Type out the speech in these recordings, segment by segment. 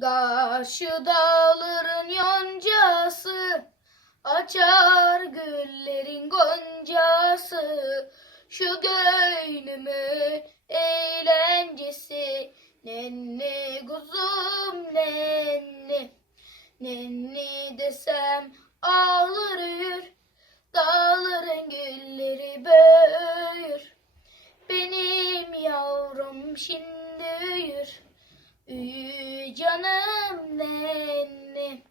Karşı dağların yoncası Açar güllerin goncası. Şu göynümü eğlencesi Nenni kuzum nenni. Nenni desem ağlar uyur Dağların gülleri büyür Benim yavrum şimdi uyur Üy canım nenni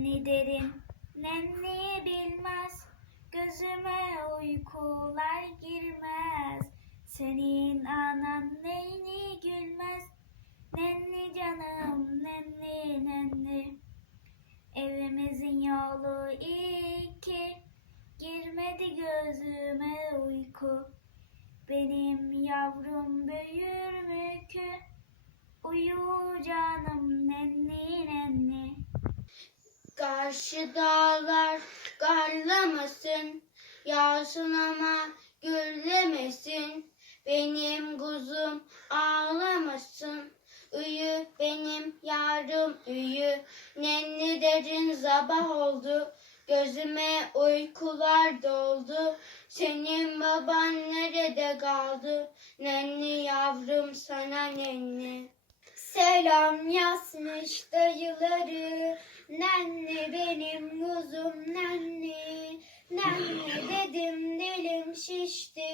Nenni derin, nenni bilmez, gözüme uykular girmez. Senin anan neyni gülmez, nenni canım, nenni nenni. Evimizin yolu iki, girmedi gözüme uyku. Benim yavrum büyür mü ki? Uyu canım. Karşı dağlar garlamasın, yağsın ama gürlemesin. Benim kuzum ağlamasın, uyu benim yarım uyu. Nenni derin sabah oldu, gözüme uykular doldu. Senin baban nerede kaldı? Nenni yavrum sana nenni. Selam yazmış dayıları, şişti,